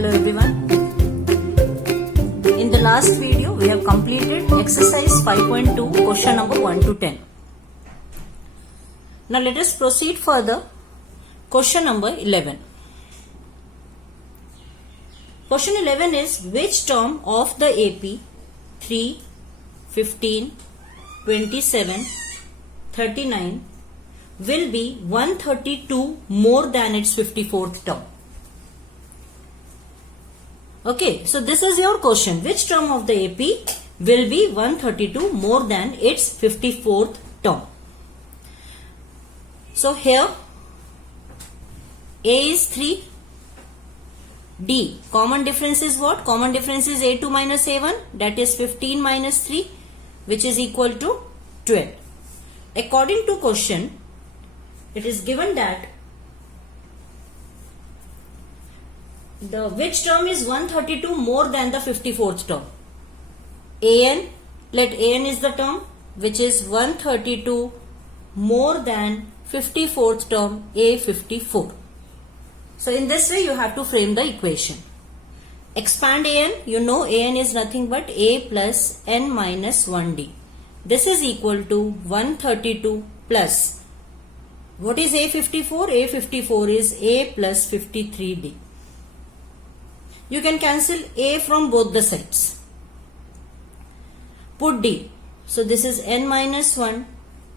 Hello everyone. In the last video we have completed exercise 5.2 question number 1 to 10. Now let us proceed further. Question number 11. Question 11 is, which term of the AP 3, 15, 27, 39 will be 132 more than its 54th term? Okay, so this is your question. Which term of the AP will be 132 more than its 54th term? So here A is 3. D, common difference is what? Common difference is A2 minus A1, that is 15 minus 3, which is equal to 12. According to question, it is given that which term is 132 more than the 54th term? An, let An is the term which is 132 more than 54th term, A54. So in this way you have to frame the equation. Expand An, you know An is nothing but A plus N minus 1D. This is equal to 132 plus, what is A54? A54 is A plus 53D. You can cancel A from both the sides. Put D. So this is N minus 1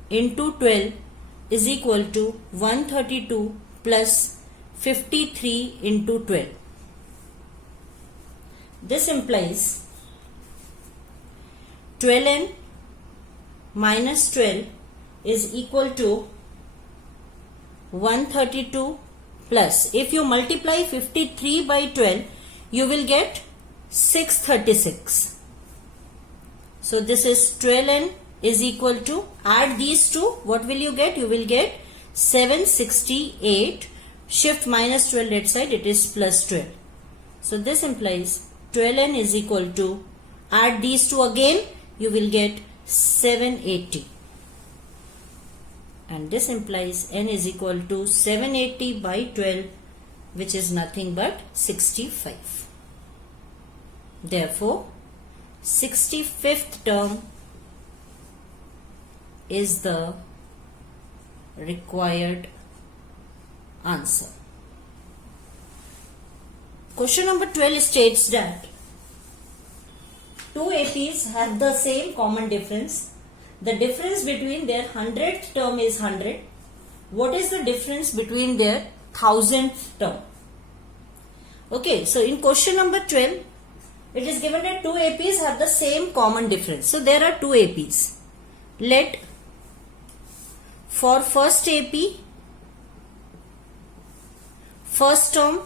into 12 is equal to 132 plus 53 into 12. This implies 12n minus 12 is equal to 132 plus, if you multiply 53 by 12, you will get 636. So this is 12n is equal to, add these two, what will you get? You will get 768. Shift minus 12 that side, it is plus 12. So this implies 12n is equal to, add these two again, you will get 780. And this implies n is equal to 780 by 12, which is nothing but 65. Therefore, 65th term is the required answer. Question number 12 states that two APs have the same common difference. The difference between their 100th term is 100. What is the difference between their 1000th term? Okay, so in question number 12, it is given that two APs have the same common difference. So there are two APs. Let for first AP, first term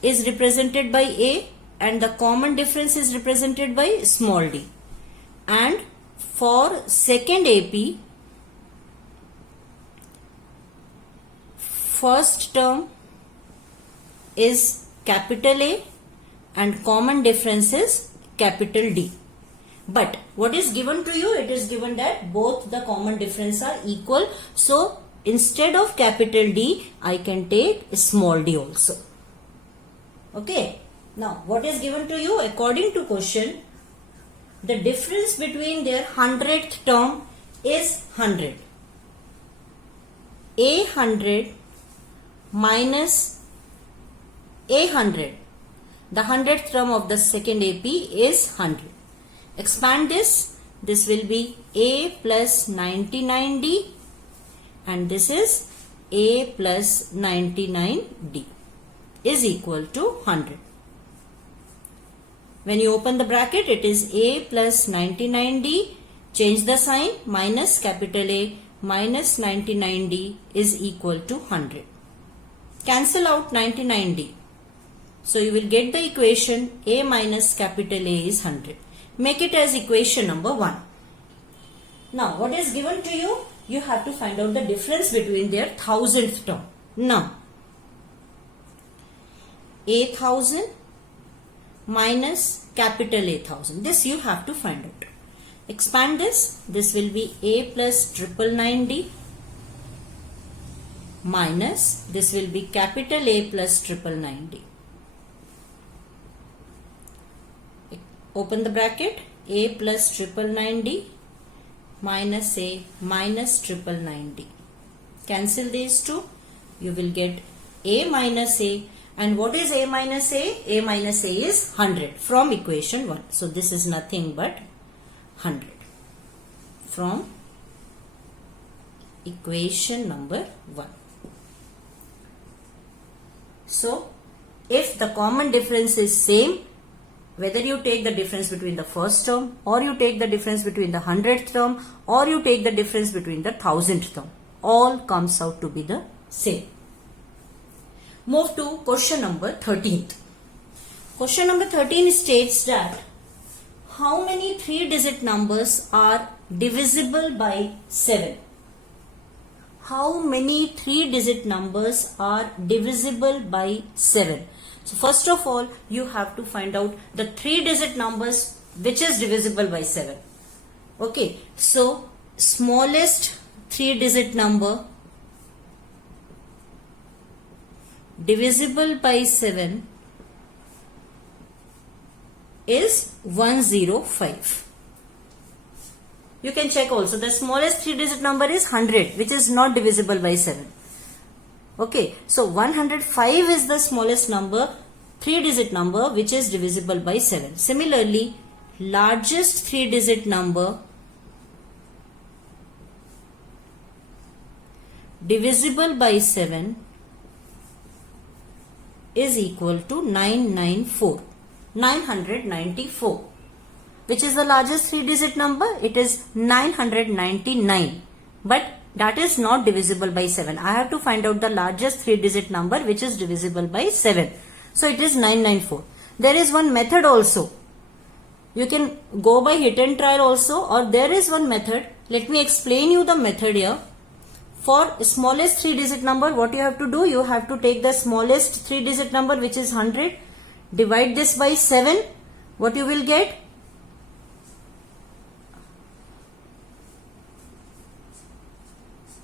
is represented by A and the common difference is represented by small d. And for second AP, first term is capital A and common difference is capital D. But what is given to you? It is given that both the common difference are equal. So instead of capital D, I can take small d also. Okay. Now what is given to you? According to question, the difference between their 100th term is 100. A100 minus A100. The 100th term of the second AP is 100. Expand this. This will be A plus 99D and this is A plus 99D is equal to 100. When you open the bracket, it is A plus 99D, change the sign, minus capital A minus 99D is equal to 100. Cancel out 99D. So you will get the equation A minus capital A is 100. Make it as equation number 1. Now what is given to you? You have to find out the difference between their 1000th term. Now A1000 minus capital A1000. This you have to find out. Expand this. This will be A plus 999D minus, this will be capital A plus 999D. Open the bracket, A plus 999D minus A minus 999D. Cancel these two, you will get A minus A. And what is A minus A? A minus A is 100 from equation 1. So this is nothing but 100 from equation number 1. So if the common difference is same, whether you take the difference between the first term, or you take the difference between the 100th term, or you take the difference between the 1000th term, all comes out to be the same. Move to question number 13. Question number 13 states that how many 3-digit numbers are divisible by 7? How many 3-digit numbers are divisible by 7? So first of all, you have to find out the 3-digit numbers which is divisible by 7. Okay, so smallest 3-digit number divisible by 7 is 105. You can check also, the smallest 3-digit number is 100, which is not divisible by 7. Okay, so 105 is the smallest number, 3-digit number, which is divisible by 7. Similarly, largest 3-digit number divisible by 7 is equal to 994. Which is the largest 3-digit number? It is 999. But that is not divisible by 7. I have to find out the largest 3-digit number which is divisible by 7. So it is 994. There is one method also. You can go by hit and trial also, or there is one method. Let me explain you the method here. For smallest 3-digit number, what you have to do? You have to take the smallest 3-digit number, which is 100. Divide this by 7. What you will get?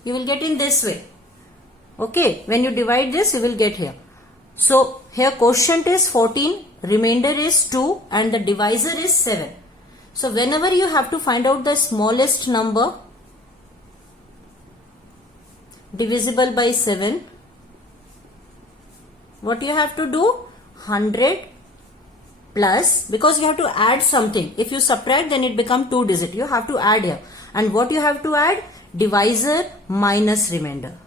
You will get in this way. Okay, when you divide this, you will get here. So here quotient is 14, remainder is 2, and the divisor is 7. So whenever you have to find out the smallest number divisible by 7, what you have to do? 100 plus, because you have to add something. If you subtract, then it becomes 2-digit. You have to add here. And what you have to add? Divisor minus remainder,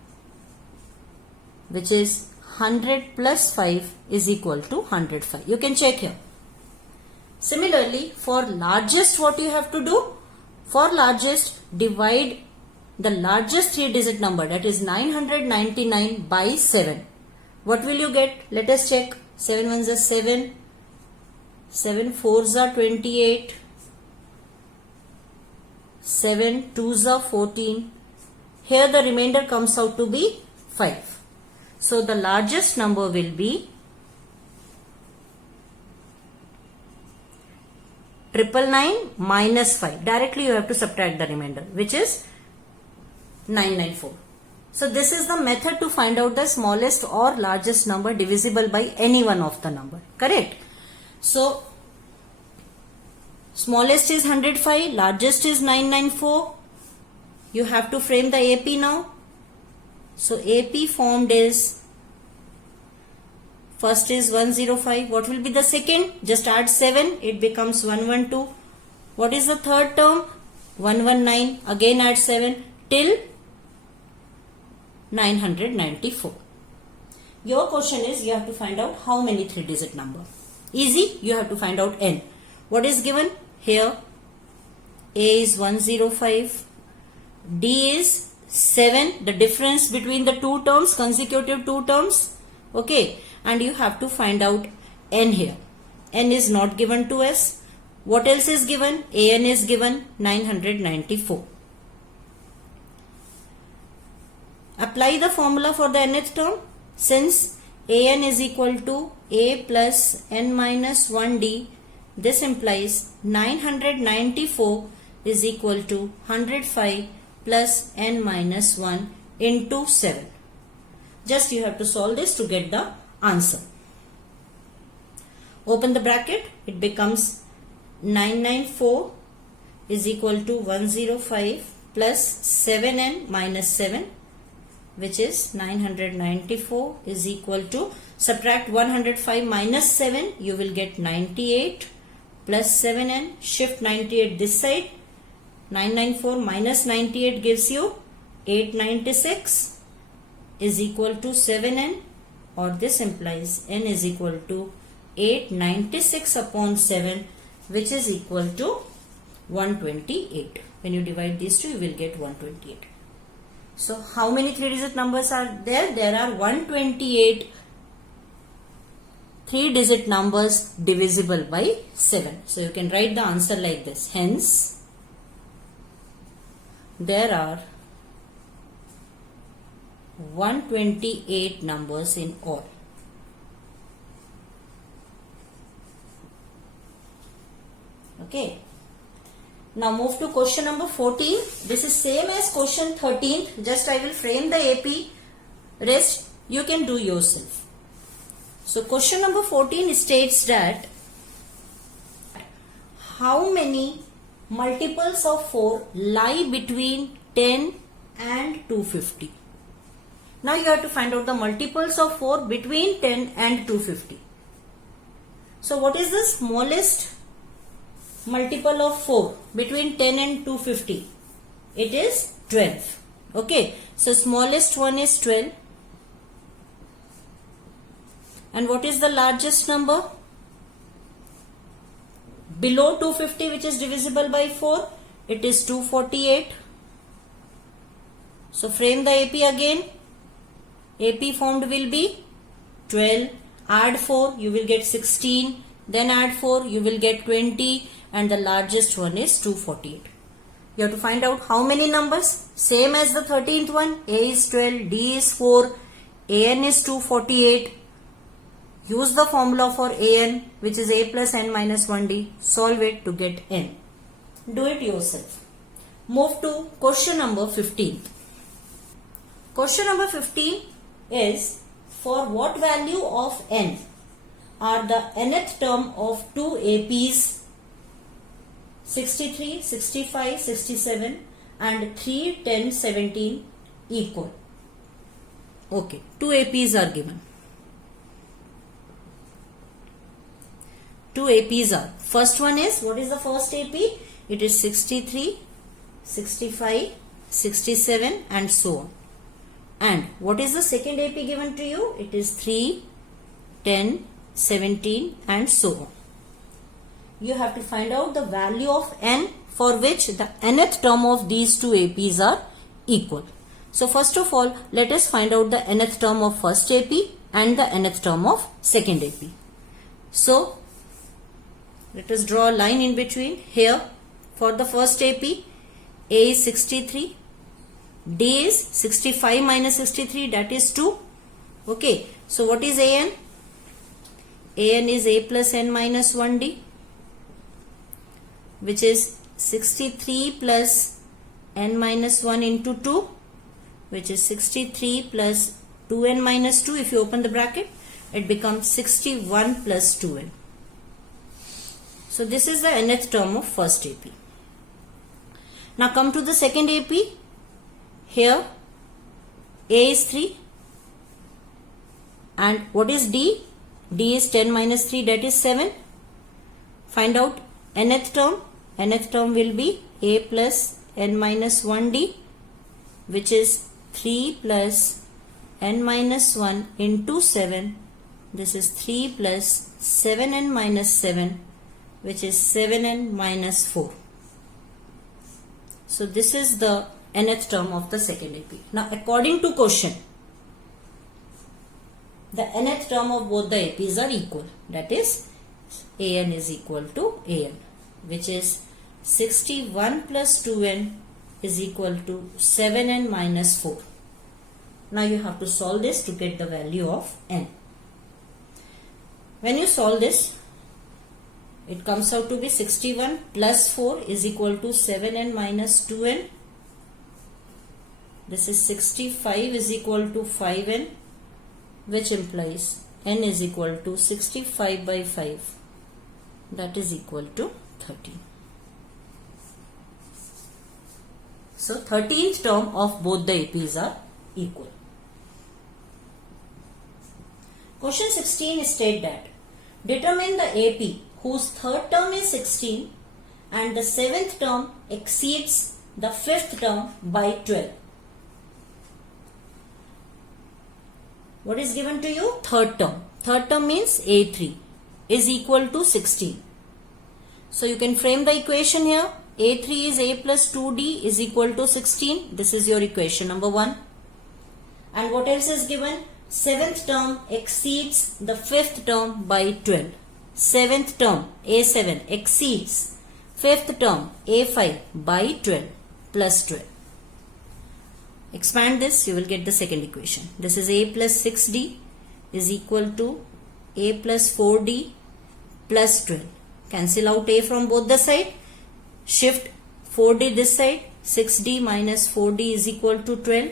which is 100 plus 5 is equal to 105. You can check here. Similarly, for largest, what you have to do? For largest, divide the largest 3-digit number, that is 999, by 7. What will you get? Let us check. 7 ones are 7, 7 fours are 28, 7 twos are 14. Here the remainder comes out to be 5. So the largest number will be 999 minus 5. Directly you have to subtract the remainder, which is 994. So this is the method to find out the smallest or largest number divisible by any one of the number. Correct? So smallest is 105, largest is 994. You have to frame the AP now. So AP formed is, first is 105. What will be the second? Just add 7. It becomes 112. What is the third term? 119. Again add 7 till 994. Your question is, you have to find out how many 3-digit number. Easy. You have to find out n. What is given? Here A is 105, D is 7, the difference between the two terms, consecutive two terms. Okay, and you have to find out n here. N is not given to us. What else is given? An is given, 994. Apply the formula for the nth term. Since An is equal to A plus n minus 1D, this implies 994 is equal to 105 plus n minus 1 into 7. Just you have to solve this to get the answer. Open the bracket. It becomes 994 is equal to 105 plus 7n minus 7, which is 994 is equal to, subtract 105 minus 7, you will get 98 plus 7n, shift 98 this side, 994 minus 98 gives you 896 is equal to 7n, or this implies n is equal to 896 upon 7, which is equal to 128. When you divide these two, you will get 128. So how many 3-digit numbers are there? There are 128 3-digit numbers divisible by 7. So you can write the answer like this. Hence, there are 128 numbers in all. Okay. Now move to question number 14. This is same as question 13. Just I will frame the AP. Rest you can do yourself. So question number 14 states that how many multiples of 4 lie between 10 and 250. Now you have to find out the multiples of 4 between 10 and 250. So what is the smallest multiple of 4 between 10 and 250? It is 12. Okay. So smallest one is 12. And what is the largest number? Below 250, which is divisible by 4, it is 248. So frame the AP again. AP formed will be 12. Add 4, you will get 16. Then add 4, you will get 20. And the largest one is 248. You have to find out how many numbers. Same as the 13th one. A is 12, D is 4, AN is 248. Use the formula for AN, which is A plus N minus 1D. Solve it to get N. Do it yourself. Move to question number 15. Question number 15 is, for what value of N are the nth term of two APs 63, 65, 67 and 3, 10, 17 equal? Okay, two APs are given. Two APs are. First one is, what is the first AP? It is 63, 65, 67 and so on. And what is the second AP given to you? It is 3, 10, 17 and so on. You have to find out the value of N for which the nth term of these two APs are equal. So first of all, let us find out the nth term of first AP and the nth term of second AP. So let us draw a line in between. Here for the first AP, A is 63, D is 65 minus 63, that is 2. Okay, so what is AN? AN is A plus N minus 1D, which is 63 plus N minus 1 into 2, which is 63 plus 2N minus 2. If you open the bracket, it becomes 61 plus 2N. So this is the nth term of first AP. Now come to the second AP. Here A is 3 and what is D? D is 10 minus 3, that is 7. Find out nth term. Nth term will be A plus N minus 1D, which is 3 plus N minus 1 into 7. This is 3 plus 7N minus 7, which is 7N minus 4. So this is the nth term of the second AP. Now according to question, the nth term of both the APs are equal. That is, AN is equal to AN, which is 61 plus 2N is equal to 7N minus 4. Now you have to solve this to get the value of N. When you solve this, it comes out to be 61 plus 4 is equal to 7N minus 2N. This is 65 is equal to 5N which implies n is equal to 65 by 5, that is equal to 13. So 13th term of both the APs are equal. Question 16 state that determine the AP whose third term is 16 and the 7th term exceeds the 5th term by 12. What is given to you? Third term. Third term means A3 is equal to 16. So you can frame the equation here. A3 is A plus 2D is equal to 16. This is your equation number 1. And what else is given? 7th term exceeds the 5th term by 12. 7th term A7 exceeds 5th term A5 by 12 plus 12. Expand this, you will get the second equation. This is A plus 6D is equal to A plus 4D plus 12. Cancel out A from both the side. Shift 4D this side. 6D minus 4D is equal to 12.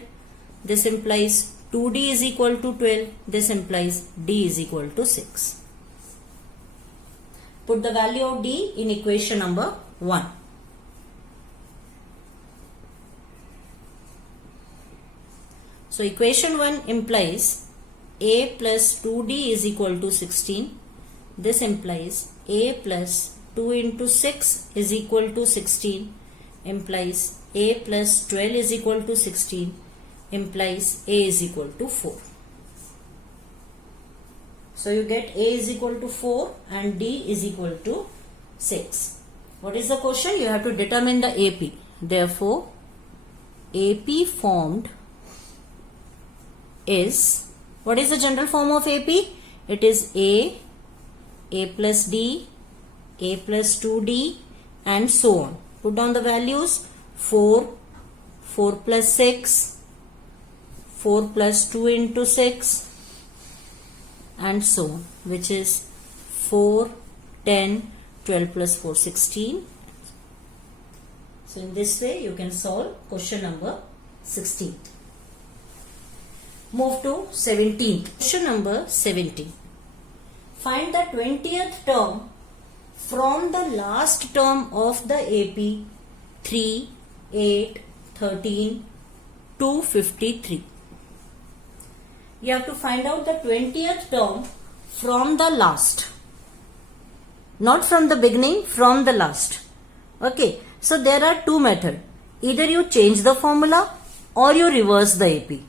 This implies 2D is equal to 12. This implies D is equal to 6. Put the value of D in equation number 1. So equation 1 implies A plus 2D is equal to 16. This implies A plus 2 into 6 is equal to 16. Implies A plus 12 is equal to 16. Implies A is equal to 4. So you get A is equal to 4 and D is equal to 6. What is the question? You have to determine the AP. Therefore, AP formed is, what is the general form of AP? It is A plus D, A plus 2D and so on. Put down the values. 4 plus 6, 4 plus 2 into 6 and so on, which is 4, 10, 12 plus 4, 16. So in this way you can solve question number 16. Move to 17th. Question number 17. Find the 20th term from the last term of the AP 3, 8, 13, 253. You have to find out the 20th term from the last. Not from the beginning, from the last. Okay. So there are two methods. Either you change the formula or you reverse the AP.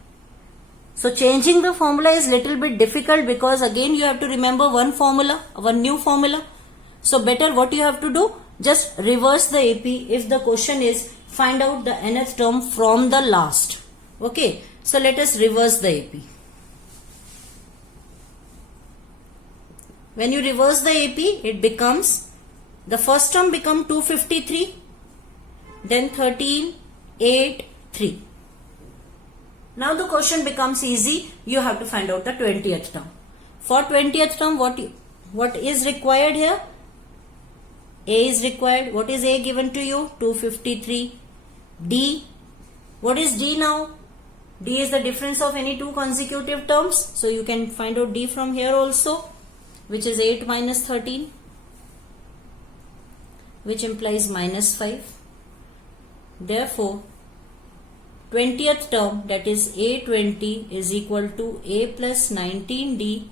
So changing the formula is little bit difficult because again you have to remember one new formula. So better what you have to do, just reverse the AP if the question is find out the nth term from the last. Okay, so let us reverse the AP. When you reverse the AP, it becomes, the first term become 253, then 13, 8, 3. Now the question becomes easy. You have to find out the 20th term. For 20th term, what is required here? A is required. What is A given to you? 253. D. What is D now? D is the difference of any two consecutive terms. So you can find out D from here also, which is 8 minus 13, which implies minus 5. Therefore, 20th term, that is A20, is equal to A plus 19D,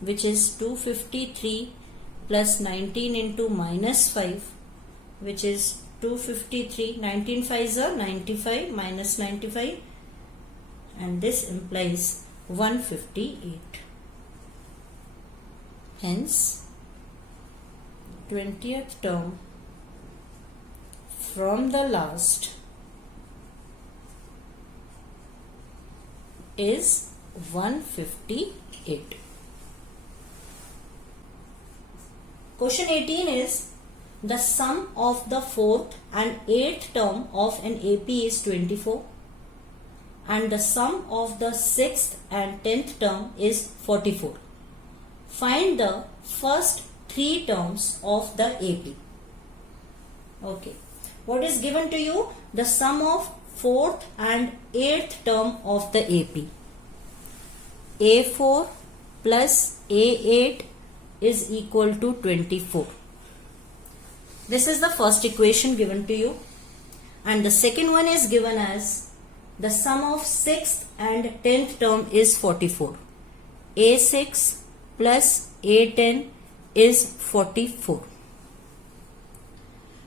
which is 253 plus 19 into minus 5, which is 253. 19 5s are 95 minus 95, and this implies 158. Hence, 20th term from the last is 158. Question 18 is the sum of the 4th and 8th term of an AP is 24 and the sum of the 6th and 10th term is 44. Find the first 3 terms of the AP. Okay. What is given to you? The sum of 4th and 8th term of the AP. A4 plus A8 is equal to 24. This is the first equation given to you, and the second one is given as the sum of 6th and 10th term is 44. A6 plus A10 is 44.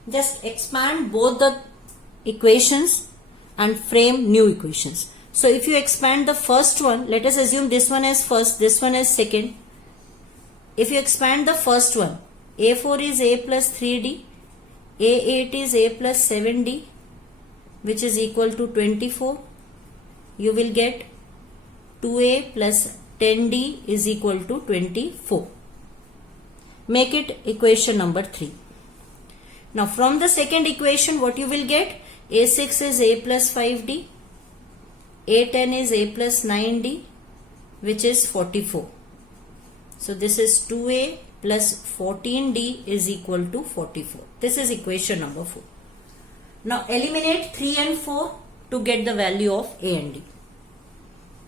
Just expand both the equations and frame new equations. So if you expand the first one, let us assume this one is first, this one is second. If you expand the first one, A4 is A plus 3D, A8 is A plus 7D, which is equal to 24. You will get 2A plus 10D is equal to 24. Make it equation number 3. Now from the second equation, what you will get? A6 is A plus 5D, A10 is A plus 9D, which is 44. So this is 2A plus 14D is equal to 44. This is equation number 4. Now eliminate 3 and 4 to get the value of A and D.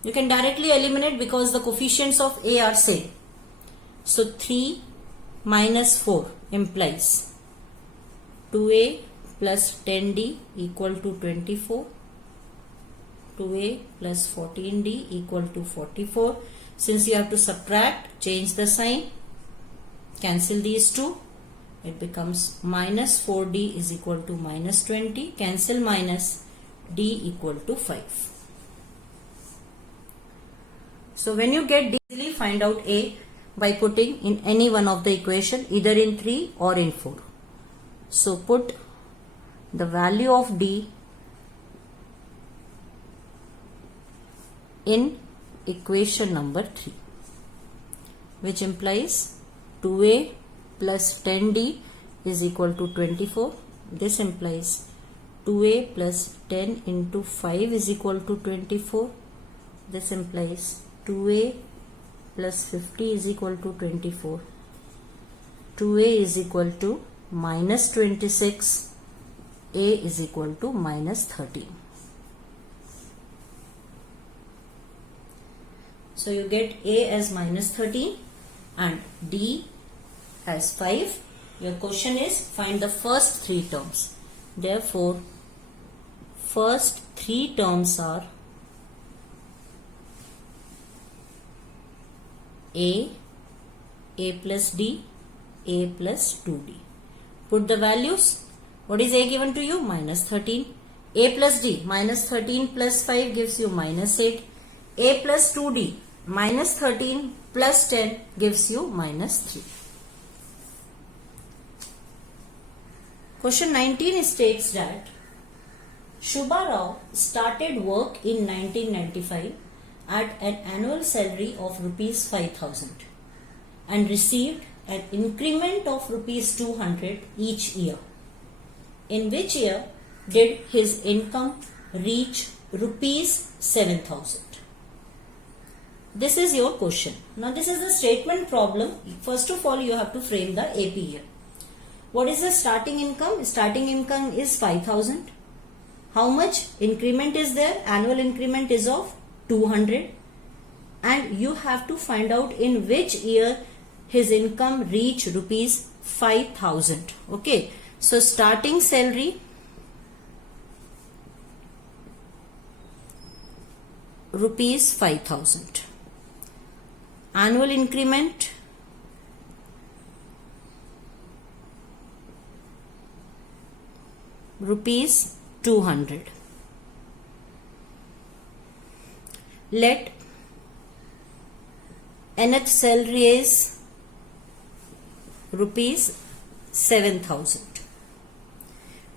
You can directly eliminate because the coefficients of A are same. So 3 minus 4 implies 2A plus 10D equal to 24. 2A plus 14D equal to 44. Since you have to subtract, change the sign. Cancel these two. It becomes minus 4D is equal to minus 20. Cancel minus, D equal to 5. So when you get D, easily find out A by putting in any one of the equation, either in 3 or in 4. So put the value of D in equation number 3, which implies 2A plus 10D is equal to 24. This implies 2A plus 10 into 5 is equal to 24. This implies 2A plus 50 is equal to 24. 2A is equal to minus 26. A is equal to minus 13. So you get A as minus 13 and D as 5. Your question is find the first 3 terms. Therefore, first 3 terms are A plus D, A plus 2D. Put the values. What is A given to you? Minus 13. A plus D, minus 13 plus 5 gives you minus 8. A plus 2D, minus 13 plus 10 gives you minus 3. Question 19 states that Shubha Rao started work in 1995 at an annual salary of rupees 5,000 and received an increment of rupees 200 each year. In which year did his income reach rupees 7,000? This is your question. Now this is the statement problem. First of all, you have to frame the AP here. What is the starting income? Starting income is 5,000. How much increment is there? Annual increment is of 200. And you have to find out in which year his income reached rupees 5,000. Okay. So starting salary rupees 5,000. Annual increment rupees 200. Let nth salary is rupees 7,000.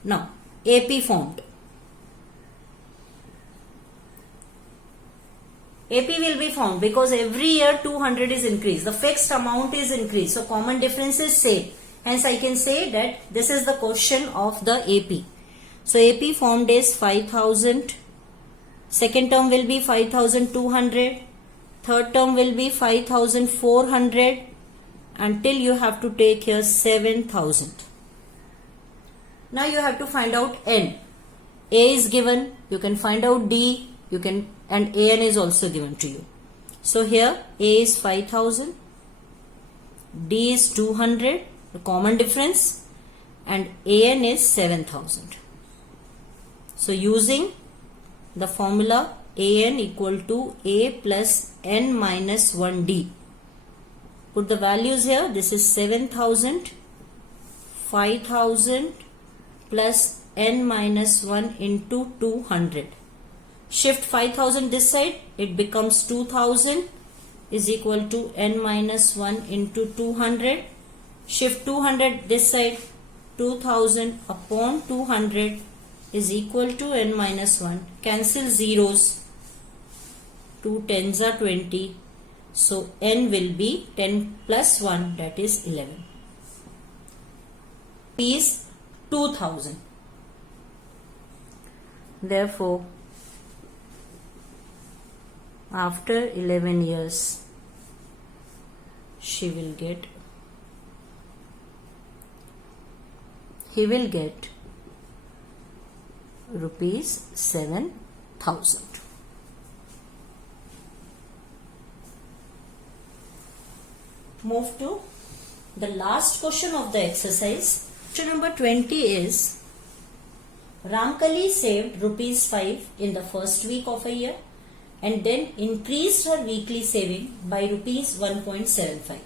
Now AP formed. AP will be formed because every year 200 is increased. The fixed amount is increased. So common difference is same. Hence I can say that this is the question of the AP. So AP formed is 5,000. Second term will be 5,200. Third term will be 5,400. Until you have to take here 7,000. Now you have to find out N. A is given. You can find out D. And AN is also given to you. So here A is 5000, D is 200, the common difference, and AN is 7000. So using the formula AN equal to A plus N minus 1D. Put the values here. This is 7000, 5000 plus N minus 1 into 200. Shift 5000 this side, it becomes 2000 is equal to N minus 1 into 200. Shift 200 this side, 2000 upon 200 is equal to N minus 1. Cancel zeros. 2 tens are 20. So N will be 10 plus 1, that is 11. P is 2000. Therefore, after 11 years, he will get rupees 7,000. Move to the last question of the exercise. Question number 20 is, Ramkali saved rupees 5 in the first week of a year and then increased her weekly saving by rupees 1.75.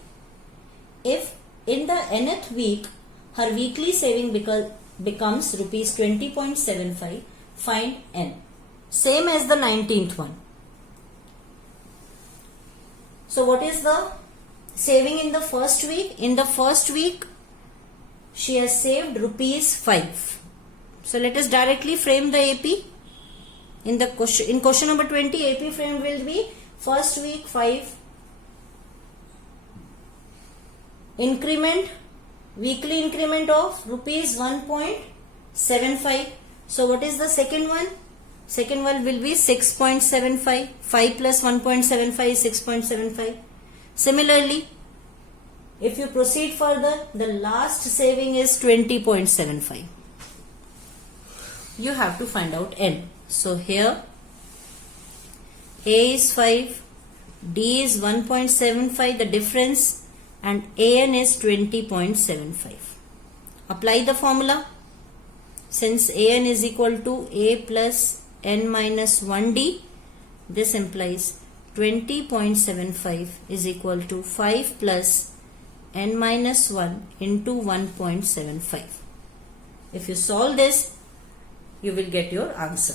If in the nth week her weekly saving becomes rupees 20.75, find n. Same as the 19th one. So what is the saving in the first week? In the first week, she has saved rupees 5. So let us directly frame the AP. In question number 20, AP frame will be first week 5, increment, weekly increment of rupees 1.75. So what is the second one? Second one will be 6.75. 5 plus 1.75 is 6.75. Similarly, if you proceed further, the last saving is 20.75. You have to find out n. So here A is 5, D is 1.75, the difference, and AN is 20.75. Apply the formula. Since AN is equal to A plus N minus 1D, this implies 20.75 is equal to 5 plus N minus 1 into 1.75. If you solve this, you will get your answer.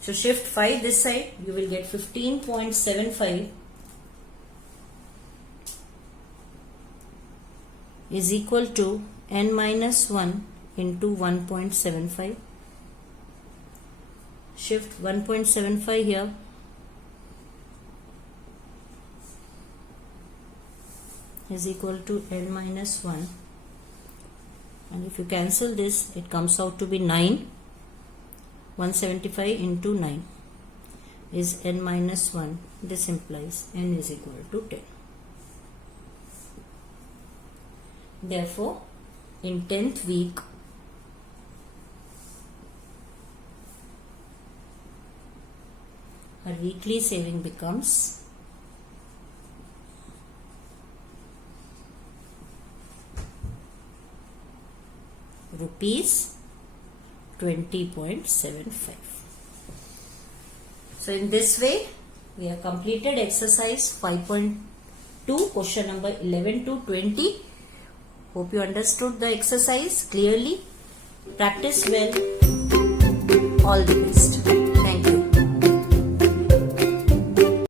So shift 5 this side, you will get 15.75 is equal to N minus 1 into 1.75. Shift 1.75 here. Is equal to N minus 1, and if you cancel this, it comes out to be 9. 175 into 9 is N minus 1. This implies N is equal to 10. Therefore, in 10th week, her weekly saving becomes rupees 20.75. So in this way, we have completed exercise 5.2, question number 11 to 20. Hope you understood the exercise clearly. Practice well. All the best.